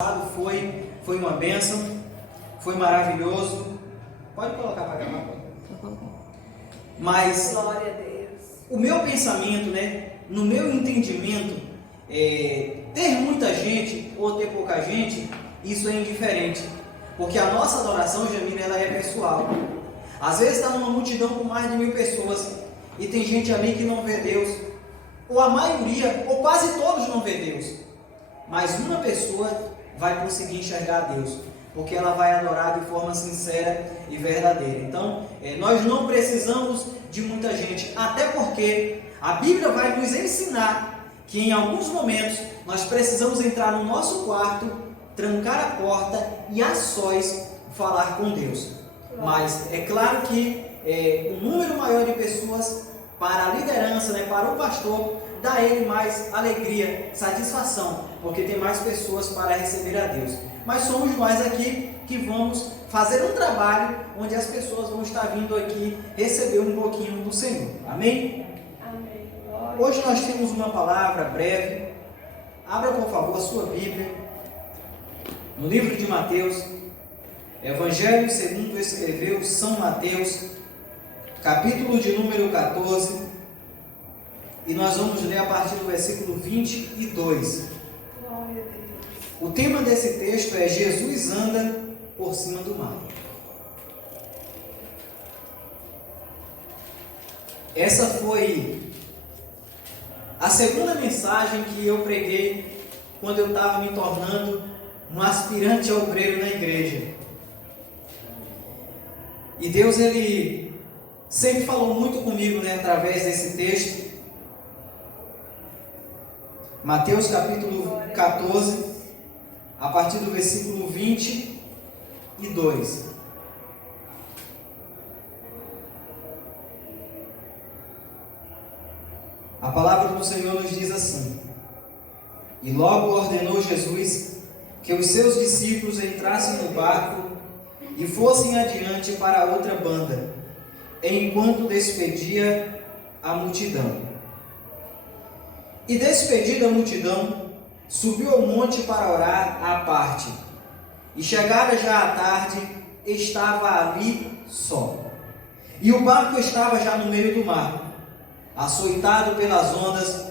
Foi uma bênção, foi maravilhoso. Pode colocar para gravar. Mas glória a Deus. O meu pensamento, no meu entendimento, ter muita gente ou ter pouca gente, isso é indiferente. Porque a nossa adoração, Jamila, ela é pessoal. Às vezes está numa multidão com mais de 1000 pessoas e tem gente ali que não vê Deus. Ou a maioria, ou quase todos não vê Deus. Mas uma pessoa vai conseguir enxergar Deus, porque ela vai adorar de forma sincera e verdadeira. Então, nós não precisamos de muita gente, até porque a Bíblia vai nos ensinar que em alguns momentos nós precisamos entrar no nosso quarto, trancar a porta e a sós falar com Deus. Mas é claro que um número maior de pessoas para a liderança, para o pastor, dá a ele mais alegria, satisfação, porque tem mais pessoas para receber a Deus. Mas somos nós aqui que vamos fazer um trabalho onde as pessoas vão estar vindo aqui receber um pouquinho do Senhor. Amém? Amém. Hoje nós temos uma palavra breve. Abra, por favor, a sua Bíblia no livro de Mateus, Evangelho segundo escreveu São Mateus, capítulo de número 14. E nós vamos ler a partir do versículo 22. Glória a Deus. O tema desse texto é Jesus anda por cima do mar. Essa foi a segunda mensagem que eu preguei quando eu estava me tornando um aspirante a obreiro na igreja. E Deus, Ele sempre falou muito comigo, através desse texto. Mateus capítulo 14, a partir do versículo 22. A palavra do Senhor nos diz assim: E logo ordenou Jesus que os seus discípulos entrassem no barco e fossem adiante para a outra banda, enquanto despedia a multidão. E despedida a multidão, subiu ao monte para orar à parte. E chegada já a tarde, estava ali só. E o barco estava já no meio do mar, açoitado pelas ondas,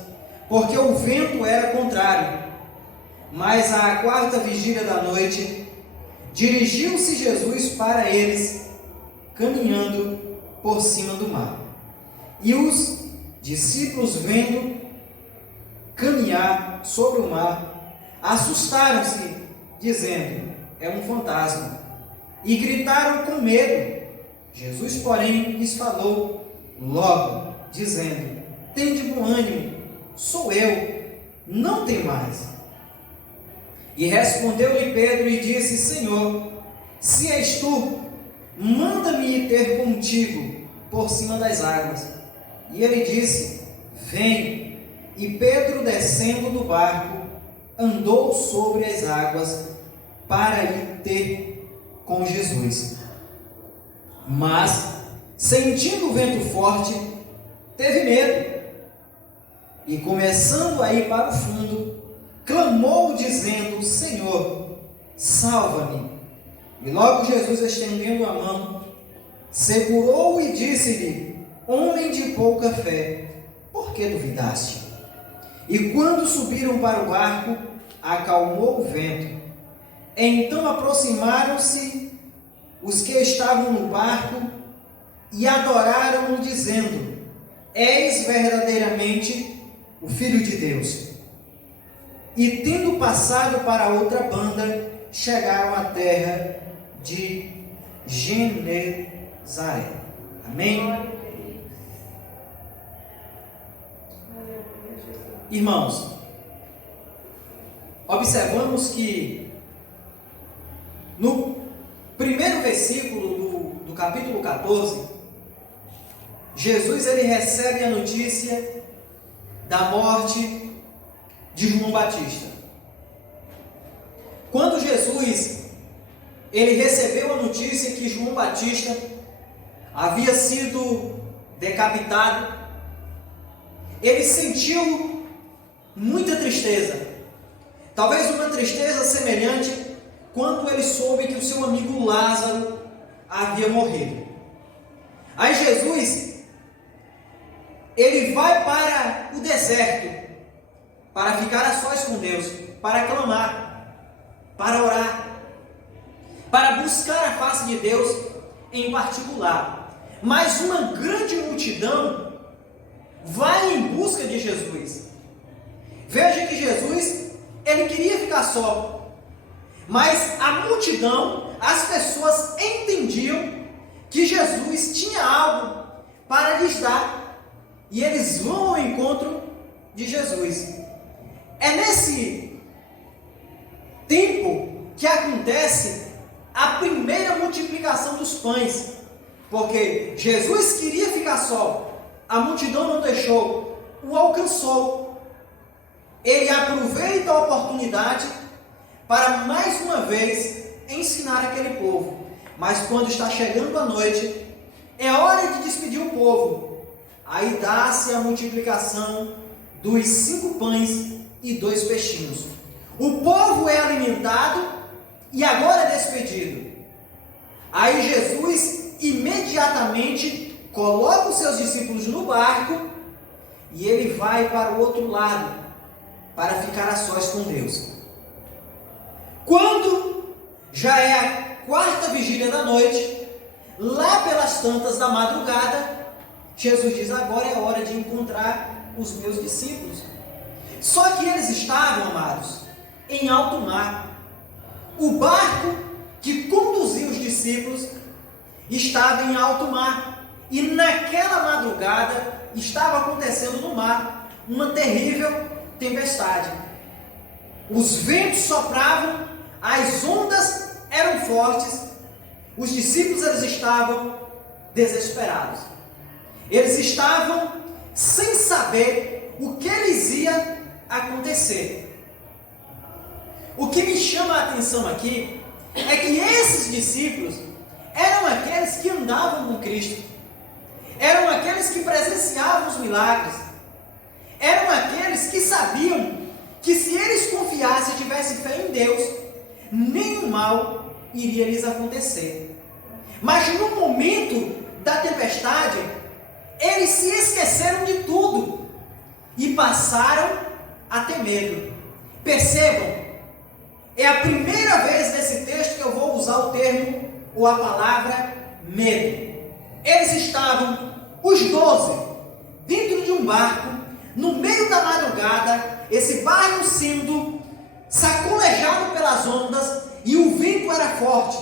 porque o vento era contrário. Mas à quarta vigília da noite, dirigiu-se Jesus para eles, caminhando por cima do mar. E os discípulos, vendo caminhar sobre o mar, assustaram-se, dizendo: é um fantasma, e gritaram com medo. Jesus, porém, lhes falou logo, dizendo: tende bom ânimo, sou eu, não temais. E respondeu-lhe Pedro e disse: Senhor, se és tu, manda-me ir ter contigo por cima das águas. E ele disse: vem. E Pedro, descendo do barco, andou sobre as águas para ir ter com Jesus. Mas, sentindo o vento forte, teve medo. E começando a ir para o fundo, clamou dizendo: Senhor, salva-me. E logo Jesus, estendendo a mão, segurou-o e disse-lhe: homem de pouca fé, por que duvidaste? E quando subiram para o barco, acalmou o vento. Então aproximaram-se os que estavam no barco e adoraram-no, dizendo: és verdadeiramente o Filho de Deus. E tendo passado para outra banda, chegaram à terra de Genezaré. Amém? Irmãos, observamos que no primeiro versículo do capítulo 14, Jesus ele recebe a notícia da morte de João Batista. Quando Jesus ele recebeu a notícia que João Batista havia sido decapitado, ele sentiu muita tristeza, Talvez uma tristeza semelhante quando ele soube que o seu amigo Lázaro havia morrido. Aí Jesus, ele vai para o deserto para ficar a sós com Deus, para clamar, para orar, para buscar a face de Deus em particular. Mas uma grande multidão vai em busca de Jesus. Veja que Jesus, ele queria ficar só, mas a multidão, as pessoas entendiam que Jesus tinha algo para lhes dar, e eles vão ao encontro de Jesus. É nesse tempo que acontece a primeira multiplicação dos pães, porque Jesus queria ficar só, a multidão não deixou, o alcançou. Ele aproveita a oportunidade para mais uma vez ensinar aquele povo. Mas quando está chegando a noite, é hora de despedir o povo. Aí dá-se a multiplicação dos 5 pães e 2 peixinhos. O povo é alimentado e agora é despedido. Aí Jesus imediatamente coloca os seus discípulos no barco e ele vai para o outro lado para ficar a sós com Deus. Quando já é a 4ª vigília da noite, lá pelas tantas da madrugada, Jesus diz: agora é hora de encontrar os meus discípulos. Só que eles estavam, amados, em alto mar. O barco que conduzia os discípulos estava em alto mar. E naquela madrugada estava acontecendo no mar uma terrível tempestade. Os ventos sopravam, as ondas eram fortes. Os discípulos, eles estavam desesperados. Eles estavam sem saber o que lhes ia acontecer. O que me chama a atenção aqui é que esses discípulos eram aqueles que andavam com Cristo, eram aqueles que presenciavam os milagres, eram aqueles que sabiam que se eles confiassem e tivessem fé em Deus, nenhum mal iria lhes acontecer. Mas no momento da tempestade, eles se esqueceram de tudo e passaram a ter medo. Percebam, é a primeira vez nesse texto que eu vou usar o termo ou a palavra medo. Eles estavam, os 12, dentro de um barco, no meio da madrugada, esse barco sendo sacolejado pelas ondas e o vento era forte.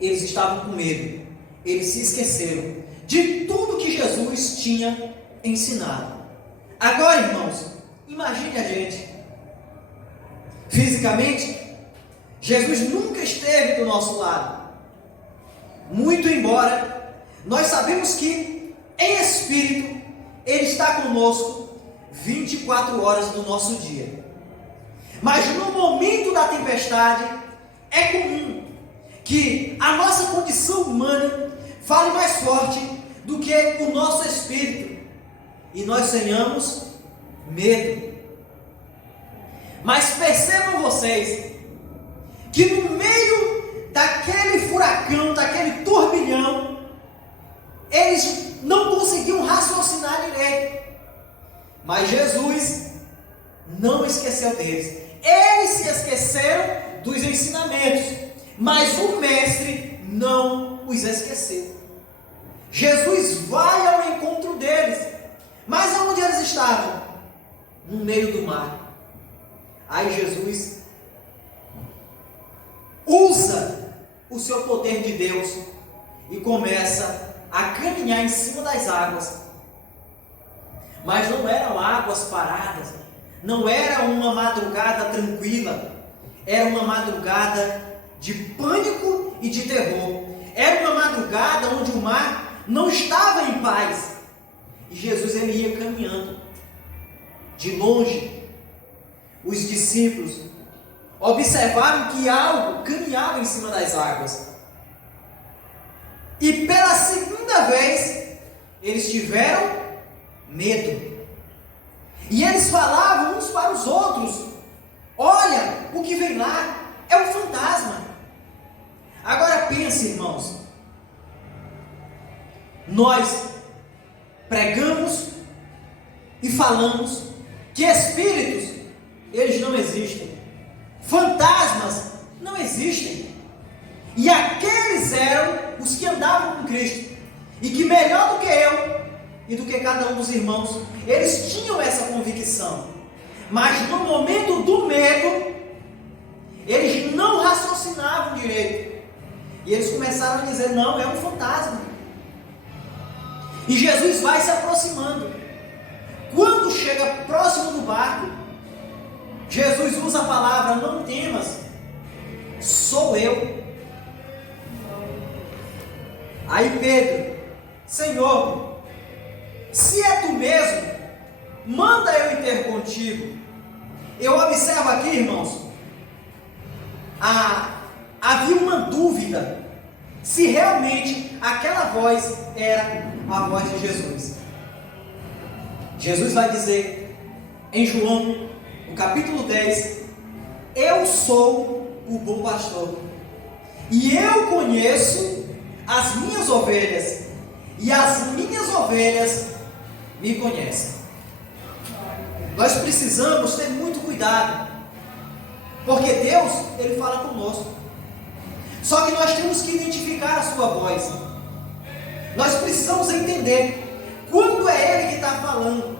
Eles estavam com medo, eles se esqueceram de tudo que Jesus tinha ensinado. Agora, irmãos, imagine a gente. Fisicamente, Jesus nunca esteve do nosso lado. Muito embora nós sabemos que, em espírito, Ele está conosco 24 horas do nosso dia. Mas no momento da tempestade, é comum que a nossa condição humana fale mais forte do que o nosso espírito, e nós tenhamos medo. Mas percebam vocês que no meio daquele furacão, daquele turbilhão, eles não conseguiam raciocinar direito. Mas Jesus não esqueceu deles. Eles se esqueceram dos ensinamentos, mas o Mestre não os esqueceu. Jesus vai ao encontro deles. Mas aonde eles estavam? No meio do mar. Aí Jesus usa o seu poder de Deus e começa a caminhar em cima das águas. Mas não eram águas paradas, não era uma madrugada tranquila, era uma madrugada de pânico e de terror. Era uma madrugada onde o mar não estava em paz. E Jesus, ele ia caminhando. De longe, os discípulos observaram que algo caminhava em cima das águas. E pela segunda vez, eles tiveram medo. E eles falavam uns para os outros: Olha, o que vem lá é um fantasma. Agora pense, irmãos. Nós pregamos e falamos que espíritos, eles não existem. Fantasmas não existem. E aqueles eram os que andavam com Cristo. E que melhor do que eu e do que cada um dos irmãos, eles tinham essa convicção. Mas no momento do medo, eles não raciocinavam direito. E eles começaram a dizer, não, é um fantasma. E Jesus vai se aproximando. Quando chega próximo do barco, Jesus usa a palavra, não temas, sou eu. Aí Pedro, Senhor, se é tu mesmo, manda eu ir ter contigo. Eu observo aqui, irmãos, havia uma dúvida se realmente aquela voz era a voz de Jesus. Jesus vai dizer em João, no capítulo 10, eu sou o bom pastor, e eu conheço as minhas ovelhas, e as minhas ovelhas me conhecem. Nós precisamos ter muito cuidado, porque Deus, Ele fala conosco. Só que nós temos que identificar a sua voz. Nós precisamos entender quando é Ele que está falando.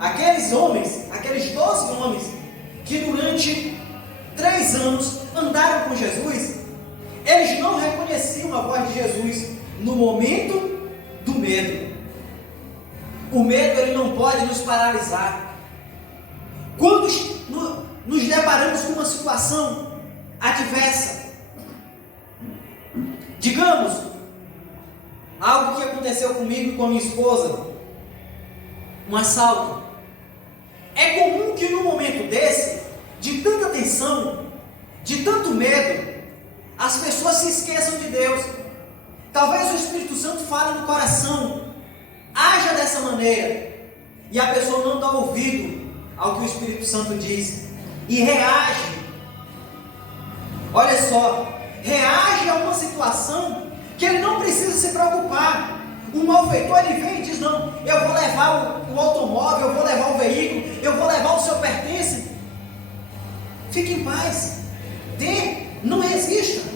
Aqueles homens, aqueles 12 homens, que durante 3 anos andaram com Jesus, eles não reconheciam a voz de Jesus no momento do medo. O medo, ele não pode nos paralisar. Quando nos deparamos com uma situação adversa, digamos, algo que aconteceu comigo e com a minha esposa, um assalto. É comum que no momento desse, de tanta tensão, de tanto medo, as pessoas se esqueçam de Deus. Talvez o Espírito Santo fale no coração, haja dessa maneira, e a pessoa não dá ouvido ao que o Espírito Santo diz, e reage. Olha só, reage a uma situação que ele não precisa se preocupar. O malfeitor, ele vem e diz, não, eu vou levar o automóvel, eu vou levar o veículo, eu vou levar o seu pertence. Fique em paz, dê, não resista,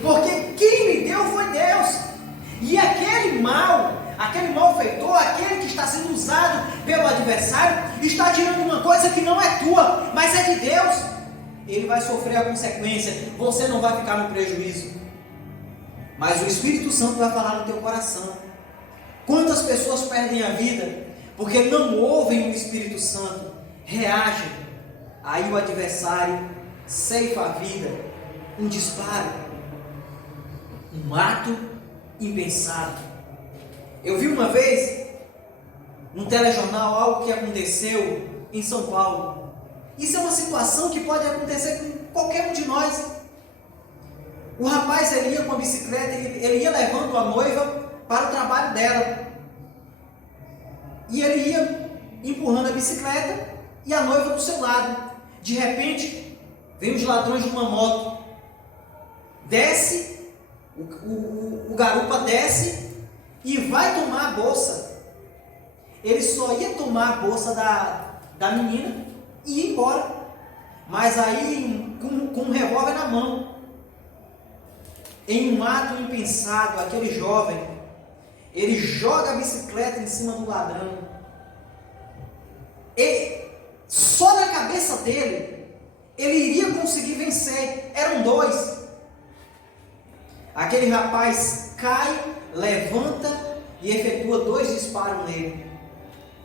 porque quem me deu foi Deus. E aquele malfeitor, aquele que está sendo usado pelo adversário, está tirando uma coisa que não é tua, mas é de Deus. Ele vai sofrer a consequência, você não vai ficar no prejuízo, mas o Espírito Santo vai falar no teu coração. Quantas pessoas perdem a vida porque não ouvem o Espírito Santo, reagem, aí o adversário ceifa a vida, um disparo, um ato impensado. Eu vi uma vez num telejornal algo que aconteceu em São Paulo. Isso é uma situação que pode acontecer com qualquer um de nós. O rapaz, ele ia com a bicicleta, ele ia levando a noiva para o trabalho dela, e ele ia empurrando a bicicleta e a noiva do seu lado. De repente, vem os ladrões de uma moto, desce, o garupa desce e vai tomar a bolsa. Ele só ia tomar a bolsa da menina e ir embora, mas aí com um revólver na mão. Em um ato impensado, aquele jovem, ele joga a bicicleta em cima do ladrão. E só na cabeça dele, ele iria conseguir vencer. Eram 2. Aquele rapaz cai, levanta e efetua 2 disparos nele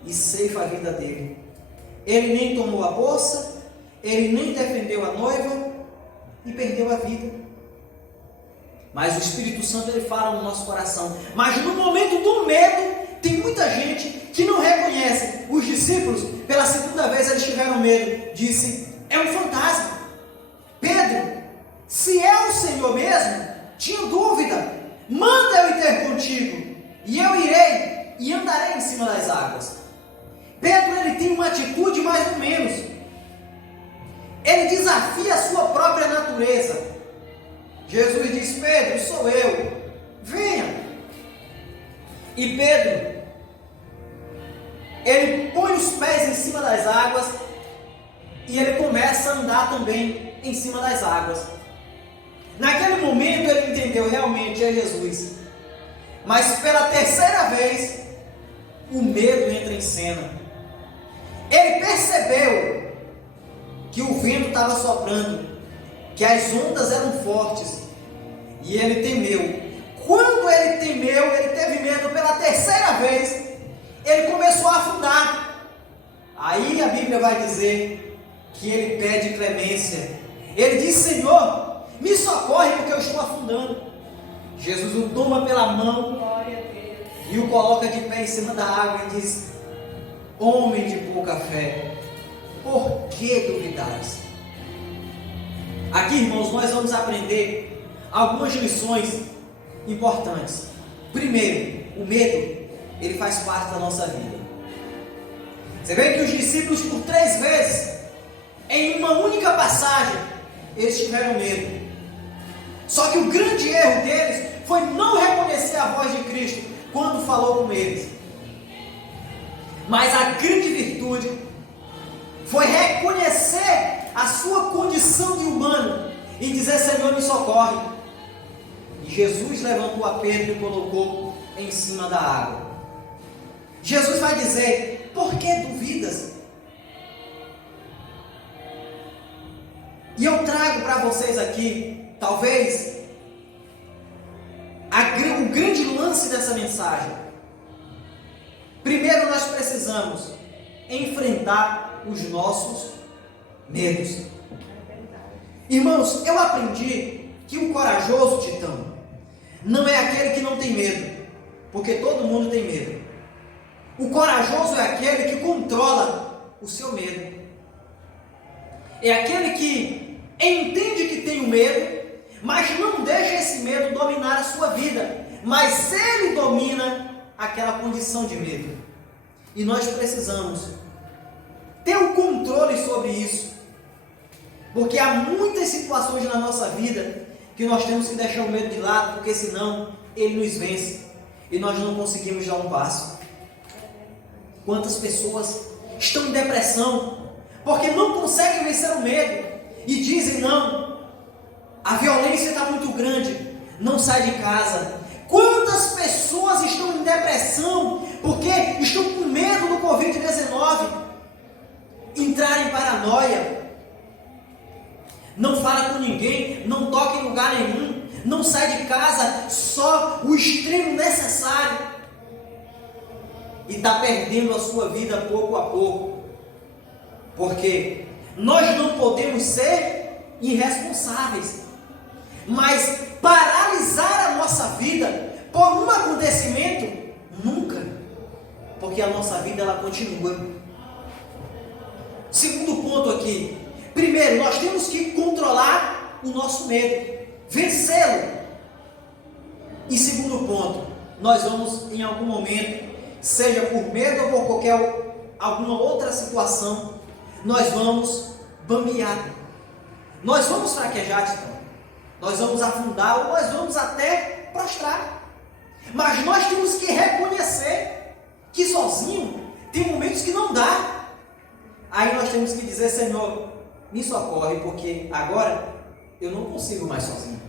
e ceifa a vida dele. Ele nem tomou a bolsa, ele nem defendeu a noiva e perdeu a vida. Mas o Espírito Santo, ele fala no nosso coração. Mas no momento do medo, tem muita gente que não reconhece. Os discípulos, pela segunda vez, eles tiveram medo. Disse, é um fantasma. Pedro, se é o Senhor mesmo, tinha dúvida, manda eu ir ter contigo, e eu irei e andarei em cima das águas. Pedro, ele tem uma atitude mais ou menos. ele desafia a sua própria natureza. Jesus diz: Pedro, sou eu, venha. E Pedro, ele põe os pés em cima das águas e ele começa a andar também em cima das águas. Naquele momento ele entendeu: realmente é Jesus. Mas pela terceira vez, o medo entra em cena. Ele percebeu que o vento estava soprando, que as ondas eram fortes, e ele temeu. Quando ele temeu, ele teve medo pela terceira vez, ele começou a afundar. Aí a Bíblia vai dizer que ele pede clemência. Ele diz: Senhor, me socorre porque eu estou afundando. Jesus o toma pela mão Glória a Deus. e o coloca de pé em cima da água e diz: homem de pouca fé, por que duvidais? Aqui, irmãos, nós vamos aprender algumas lições importantes. Primeiro, o medo, ele faz parte da nossa vida. Você vê que os discípulos, por 3 vezes, em uma única passagem, eles tiveram medo. Só que o grande erro deles foi não reconhecer a voz de Cristo quando falou com eles. Mas a grande virtude foi reconhecer a sua condição de humano e dizer: Senhor, me socorre. E Jesus levantou a Pedro e colocou em cima da água. Jesus vai dizer: por que duvidas? E eu trago para vocês aqui, talvez, o grande lance dessa mensagem. Primeiro, nós precisamos enfrentar os nossos medos. Irmãos, eu aprendi que o corajoso, Titão, não é aquele que não tem medo, porque todo mundo tem medo. O corajoso é aquele que controla o seu medo. É aquele que entende que tem o medo, mas não deixa esse medo dominar a sua vida, mas ele domina aquela condição de medo. E nós precisamos ter o controle sobre isso, porque há muitas situações na nossa vida que nós temos que deixar o medo de lado, porque senão ele nos vence e nós não conseguimos dar um passo. Quantas pessoas estão em depressão porque não conseguem vencer o medo e dizem: não, a violência está muito grande, não sai de casa. Quantas pessoas estão em depressão porque estão com medo do Covid-19, entrar em paranoia, não fala com ninguém, não toca em lugar nenhum, não sai de casa, só o extremo necessário, e está perdendo a sua vida pouco a pouco, porque nós não podemos ser irresponsáveis, mas paralisar a nossa vida por um acontecimento, nunca, porque a nossa vida ela continua. Segundo ponto aqui, primeiro, nós temos que controlar o nosso medo, vencê-lo. E segundo ponto, nós vamos em algum momento, seja por medo ou por alguma outra situação, nós vamos bambear, nós vamos fraquejar, então. Nós vamos afundar ou nós vamos até prostrar. Mas nós temos que reconhecer que sozinho tem momentos que não dá. Aí nós temos que dizer: Senhor, me socorre, porque agora eu não consigo mais sozinho.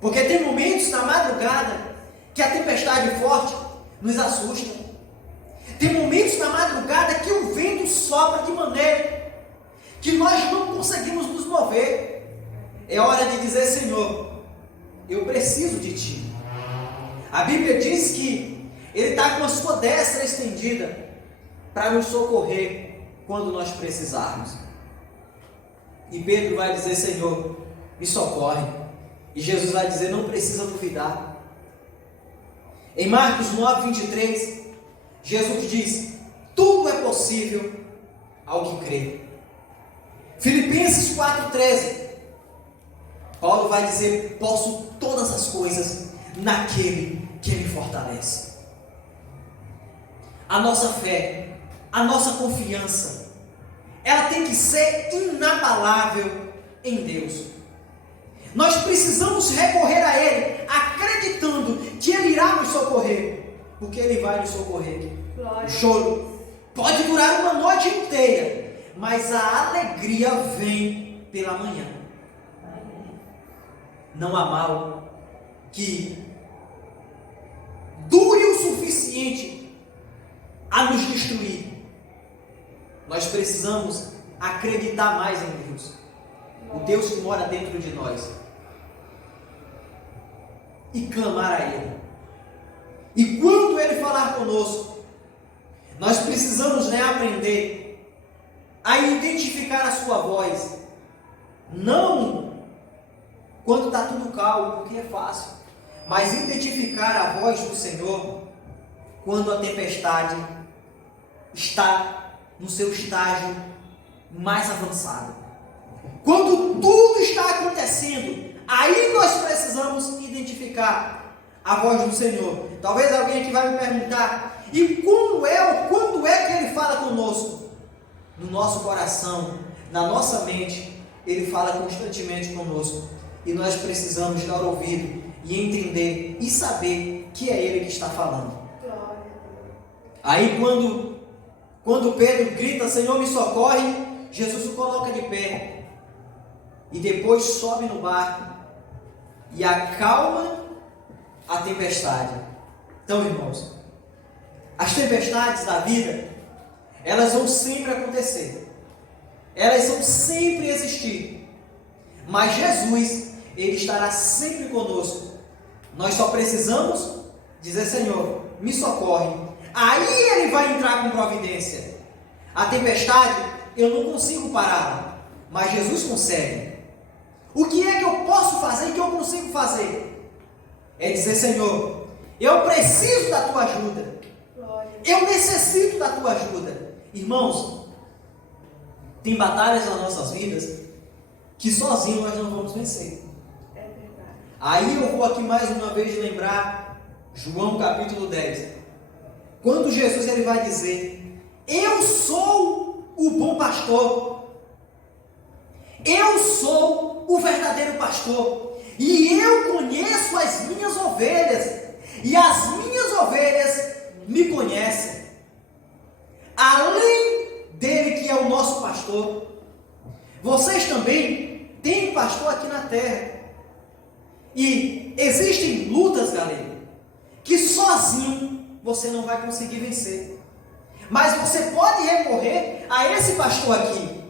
Porque tem momentos na madrugada que a tempestade forte nos assusta. Tem momentos na madrugada que o vento sopra de maneira que nós não conseguimos nos mover. É hora de dizer: Senhor, eu preciso de Ti. A Bíblia diz que Ele está com a sua destra estendida para nos socorrer quando nós precisarmos. E Pedro vai dizer: Senhor, me socorre. E Jesus vai dizer: não precisa duvidar. Em Marcos 9:23, Jesus diz: tudo é possível ao que crê. Filipenses 4:13, Paulo vai dizer: posso todas as coisas naquele que me fortalece. A nossa fé, a nossa confiança, ela tem que ser inabalável em Deus. Nós precisamos recorrer a Ele, acreditando que Ele irá nos socorrer, porque Ele vai nos socorrer. O choro pode durar uma noite inteira, mas a alegria vem pela manhã. Não há mal que dure o suficiente a nos destruir. Nós precisamos acreditar mais em Deus, o Deus que mora dentro de nós, e clamar a Ele. E quando Ele falar conosco, nós precisamos aprender a identificar a sua voz, não quando está tudo calmo, porque é fácil, mas identificar a voz do Senhor quando a tempestade está no seu estágio mais avançado. Quando tudo está acontecendo, aí nós precisamos identificar a voz do Senhor. Talvez alguém aqui vai me perguntar, e quando é que Ele fala conosco? No nosso coração, na nossa mente, Ele fala constantemente conosco. E nós precisamos dar ouvido e entender e saber que é Ele que está falando. Aí quando Pedro grita, Senhor, me socorre, Jesus o coloca de pé. E depois sobe no barco e acalma a tempestade. Então, irmãos, as tempestades da vida, elas vão sempre acontecer. Elas vão sempre existir. Mas Jesus, Ele estará sempre conosco. Nós só precisamos dizer, Senhor, me socorre. Aí Ele vai entrar com providência. A tempestade, eu não consigo pará-la, mas Jesus consegue. O que é que eu posso fazer e que eu consigo fazer? É dizer, Senhor, eu preciso da Tua ajuda. Eu necessito da Tua ajuda. Irmãos, tem batalhas nas nossas vidas que sozinhos nós não vamos vencer. É verdade. Aí eu vou aqui mais uma vez lembrar João capítulo 10. Quando Jesus ele vai dizer, eu sou o bom pastor. Eu sou o verdadeiro pastor. E eu conheço as minhas ovelhas. E as minhas ovelhas me conhecem. Além dele que é o nosso pastor, vocês também têm pastor aqui na terra. E existem lutas, galera, que sozinho você não vai conseguir vencer. Mas você pode recorrer a esse pastor aqui.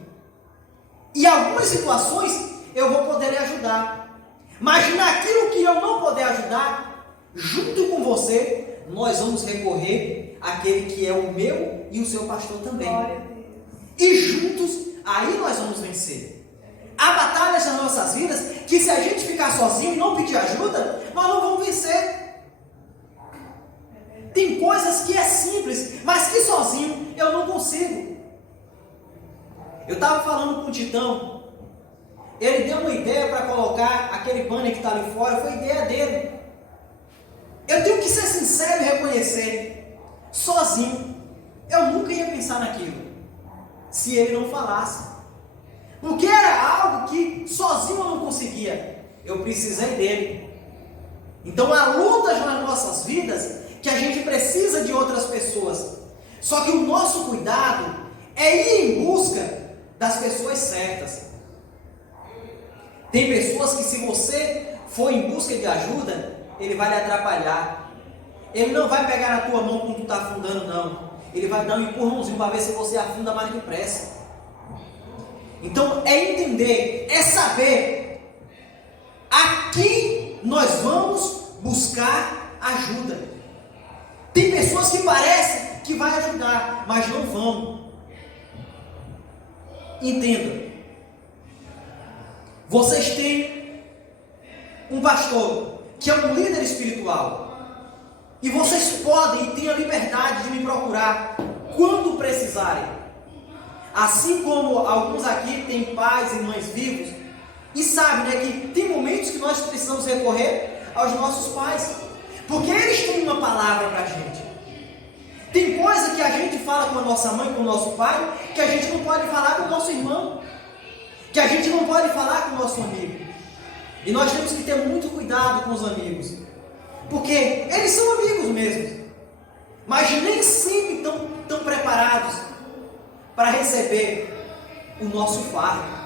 E em algumas situações eu vou poder lhe ajudar. Mas naquilo que eu não puder ajudar, junto com você, nós vamos recorrer àquele que é o meu e o seu pastor também. Glória a Deus. E juntos, aí nós vamos vencer. Há batalhas nas nossas vidas que se a gente ficar sozinho e não pedir ajuda, nós não vamos vencer. Tem coisas que é simples, mas que sozinho eu não consigo. Eu estava falando com o Titão, ele deu uma ideia para colocar aquele banner que está ali fora, foi ideia dele. Eu tenho que ser sincero e reconhecer, sozinho, eu nunca ia pensar naquilo, se ele não falasse. Porque era algo que sozinho eu não conseguia, eu precisei dele. Então há lutas nas nossas vidas que a gente precisa de outras pessoas. Só que o nosso cuidado é ir em busca das pessoas certas. Tem pessoas que se você for em busca de ajuda, ele vai lhe atrapalhar. Ele não vai pegar na tua mão quando tu está afundando, não. Ele vai dar um empurrãozinho para ver se você afunda mais depressa. Então é entender, é saber a quem nós vamos buscar ajuda. Tem pessoas que parecem que vai ajudar, mas não vão. Entenda. Vocês têm um pastor que é um líder espiritual. E vocês podem e têm a liberdade de me procurar quando precisarem. Assim como alguns aqui têm pais e mães vivos e sabem, que tem momentos que nós precisamos recorrer aos nossos pais, porque eles têm uma palavra para a gente. Tem coisa que a gente fala com a nossa mãe, com o nosso pai, que a gente não pode falar com o nosso irmão, que a gente não pode falar com o nosso amigo. E nós temos que ter muito cuidado com os amigos, porque eles são amigos mesmo, mas nem sempre estão preparados para receber o nosso fardo.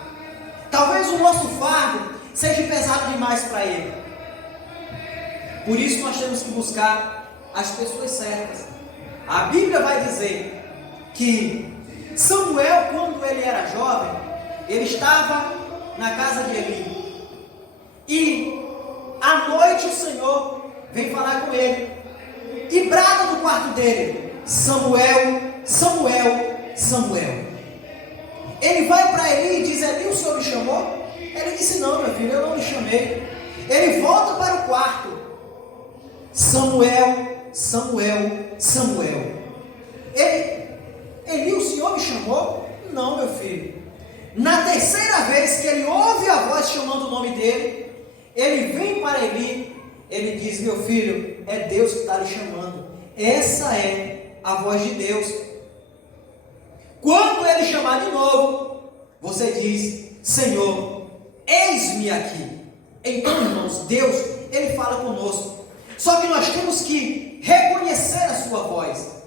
Talvez o nosso fardo seja pesado demais para ele. Por isso nós temos que buscar as pessoas certas. A Bíblia vai dizer que Samuel, quando ele era jovem, ele estava na casa de Eli. E à noite o Senhor vem falar com ele e brada do quarto dele: Samuel, Samuel, Samuel. Ele vai para Eli e diz: Eli, o Senhor me chamou? Ele disse: não, meu filho, eu não lhe chamei. Ele volta para o quarto: Samuel, Samuel, Samuel. Eli, o Senhor me chamou? Não, meu filho. Na terceira vez que ele ouve a voz chamando o nome dele, ele vem para Eli, ele diz: meu filho, é Deus que está lhe chamando. Essa é a voz de Deus. Quando ele chamar de novo, você diz: Senhor, eis-me aqui. Então, irmãos, Deus, Ele fala conosco. Só que nós temos que reconhecer a sua voz,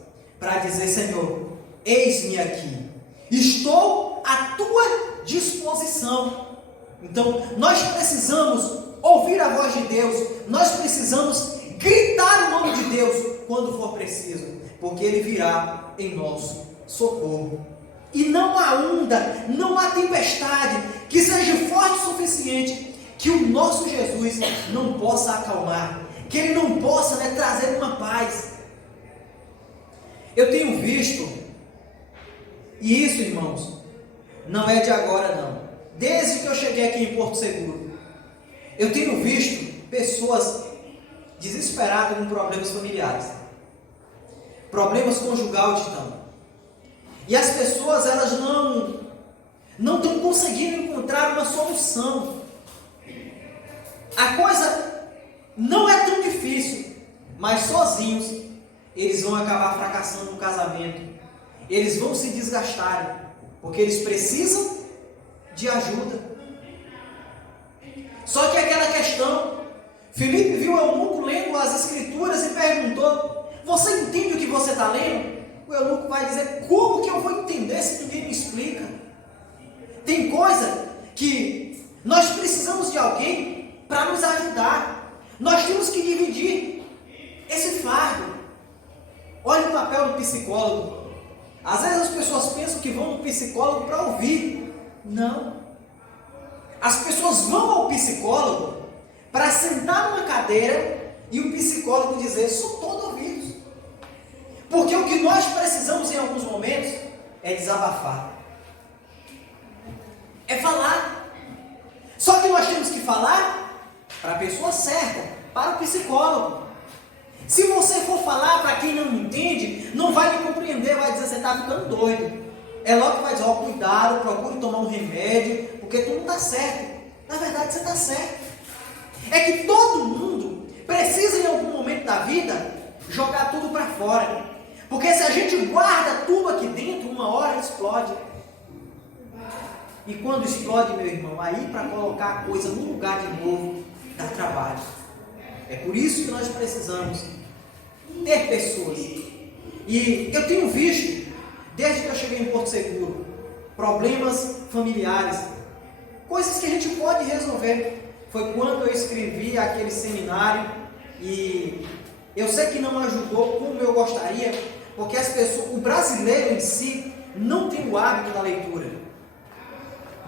para dizer: Senhor, eis-me aqui. Estou à tua disposição. Então, nós precisamos ouvir a voz de Deus, nós precisamos gritar o nome de Deus quando for preciso, porque Ele virá em nosso socorro. E não há onda, não há tempestade que seja forte o suficiente que o nosso Jesus não possa acalmar, que Ele não possa, trazer uma paz. Eu tenho visto, e isso, irmãos, não é de agora não, desde que eu cheguei aqui em Porto Seguro, eu tenho visto pessoas desesperadas com problemas familiares, problemas conjugais, e as pessoas, elas não estão conseguindo encontrar uma solução. A coisa não é tão difícil, mas sozinhos eles vão acabar fracassando no casamento, eles vão se desgastarem, porque eles precisam de ajuda. Só que aquela questão, Filipe viu o eunuco lendo as escrituras e perguntou: você entende o que você está lendo? O eunuco vai dizer: como que eu vou entender se ninguém me explica? Tem coisa que nós precisamos de alguém para nos ajudar. Nós temos que dividir esse fardo. Olha o papel do psicólogo. Às vezes as pessoas pensam que vão no psicólogo para ouvir. Não. As pessoas vão ao psicólogo para sentar numa cadeira e o psicólogo dizer: sou todo ouvidos. Porque o que nós precisamos em alguns momentos é desabafar, é falar. Só que nós temos que falar para a pessoa certa, para o psicólogo. Se você for falar para quem não entende, não vai lhe compreender, vai dizer: você está ficando doido. É logo que vai dizer: cuidado, procure tomar um remédio, porque tu não está certo. Na verdade, você está certo. É que todo mundo precisa, em algum momento da vida, jogar tudo para fora. Porque se a gente guarda tudo aqui dentro, uma hora explode. E quando explode, meu irmão, aí para colocar a coisa no lugar de novo, dá trabalho. É por isso que nós precisamos ter pessoas. E eu tenho visto, desde que eu cheguei em Porto Seguro, problemas familiares, coisas que a gente pode resolver. Foi quando eu escrevi aquele seminário, e eu sei que não ajudou como eu gostaria, porque as pessoas, o brasileiro em si não tem o hábito da leitura.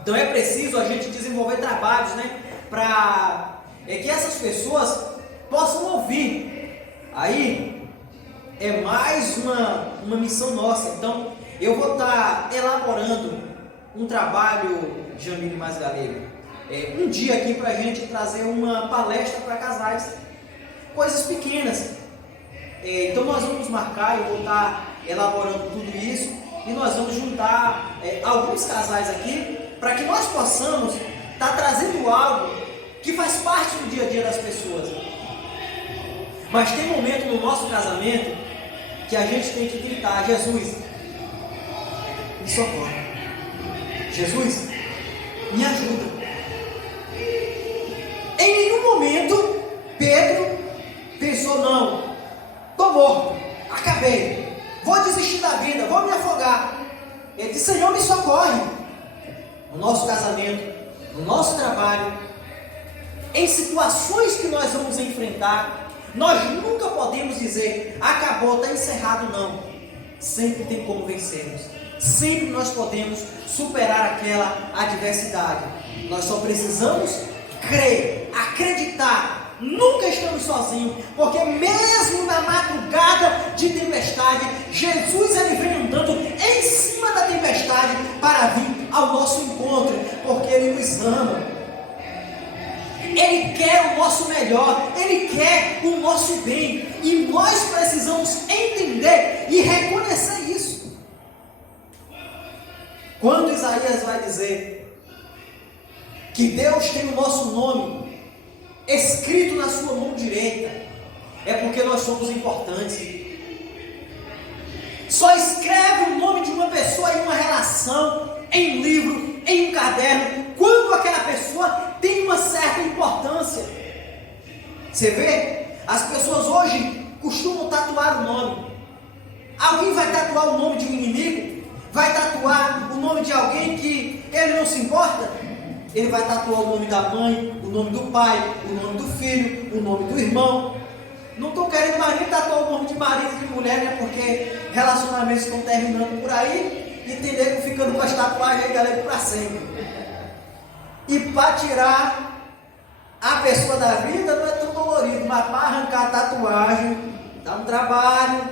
Então é preciso a gente desenvolver trabalhos, para que essas pessoas possam ouvir. Aí é mais uma missão nossa. Então eu vou estar elaborando um trabalho, Jamile Mais Galego, um dia aqui para a gente trazer uma palestra para casais, coisas pequenas. Então nós vamos marcar, eu vou estar elaborando tudo isso, e nós vamos juntar alguns casais aqui, para que nós possamos estar trazendo algo que faz parte do dia a dia das pessoas. Mas tem momento no nosso casamento que a gente tem que gritar: Jesus, me socorre. Jesus, me ajuda. Em nenhum momento Pedro pensou: não, estou morto, acabei, vou desistir da vida, vou me afogar. Ele disse: Senhor, me socorre. No nosso casamento, no nosso trabalho, em situações que nós vamos enfrentar, nós nunca podemos dizer: acabou, está encerrado. Não, sempre tem como vencermos, sempre nós podemos superar aquela adversidade. Nós só precisamos crer, acreditar. Nunca estamos sozinhos, porque mesmo na madrugada de tempestade, Jesus ele vem andando em cima da tempestade para vir ao nosso encontro, porque Ele nos ama. Ele quer o nosso melhor, Ele quer o nosso bem, e nós precisamos entender e reconhecer isso. Quando Isaías vai dizer que Deus tem o nosso nome escrito na sua mão direita, é porque nós somos importantes. Só escreve o nome de uma pessoa em uma relação, em um livro, em um caderno, quando aquela pessoa tem uma certa importância. Você vê? As pessoas hoje costumam tatuar o nome. Alguém vai tatuar o nome de um inimigo? Vai tatuar o nome de alguém que ele não se importa? Ele vai tatuar o nome da mãe, o nome do pai, o nome do filho, o nome do irmão. Não estou querendo mais nem tatuar o nome de marido e de mulher, né? Porque relacionamentos estão terminando por aí e tem nego ficando com as tatuagens aí, galera, para sempre. E para tirar a pessoa da vida não é tão dolorido, mas para arrancar a tatuagem dá um trabalho.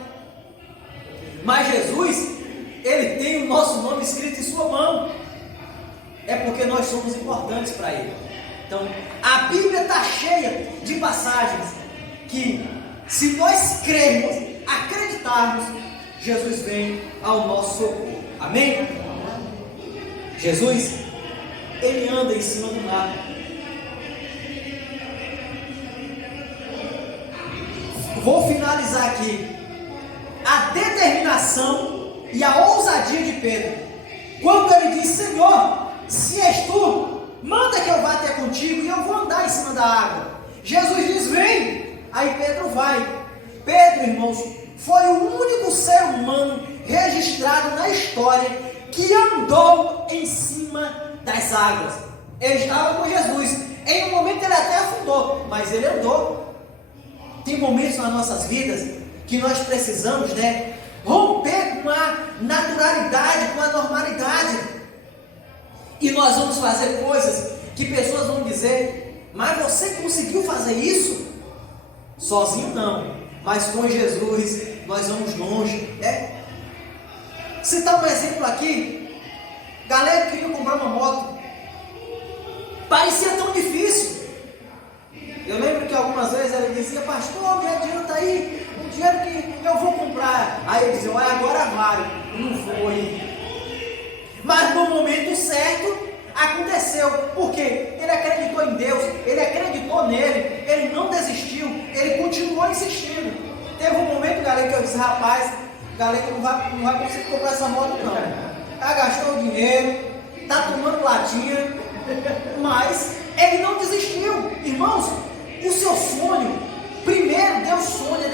Mas Jesus, Ele tem o nosso nome escrito em sua mão. É porque nós somos importantes para Ele. Então, a Bíblia está cheia de passagens que, se nós crermos, acreditarmos, Jesus vem ao nosso socorro. Amém? Jesus, Ele anda em cima do mar. Vou finalizar aqui. A determinação e a ousadia de Pedro, quando ele diz: Senhor, se és tu, manda que eu vá até contigo e eu vou andar em cima da água. Jesus diz: vem. Aí Pedro vai. Pedro, irmãos, foi o único ser humano registrado na história que andou em cima das águas. Ele estava com Jesus. Em um momento ele até afundou, mas ele andou. Tem momentos nas nossas vidas que nós precisamos, romper com a naturalidade, com a normalidade. E nós vamos fazer coisas que pessoas vão dizer: mas você conseguiu fazer isso? Sozinho não, mas com Jesus nós vamos longe. Citar um exemplo aqui. Galera que queria comprar uma moto, parecia tão difícil. Eu lembro que algumas vezes ela dizia: pastor, me adianta aí um dinheiro que eu vou comprar. Aí eu dizia: olha, agora vai. Não foi. Mas no momento certo aconteceu. Por quê? Ele acreditou em Deus, ele acreditou nele, ele não desistiu, ele continuou insistindo. Teve um momento, galera, que eu disse: rapaz, galera, não vai conseguir comprar essa moto não. Já gastou o dinheiro, está tomando latinha, mas ele não desistiu. Irmãos, o seu sonho, primeiro Deus sonha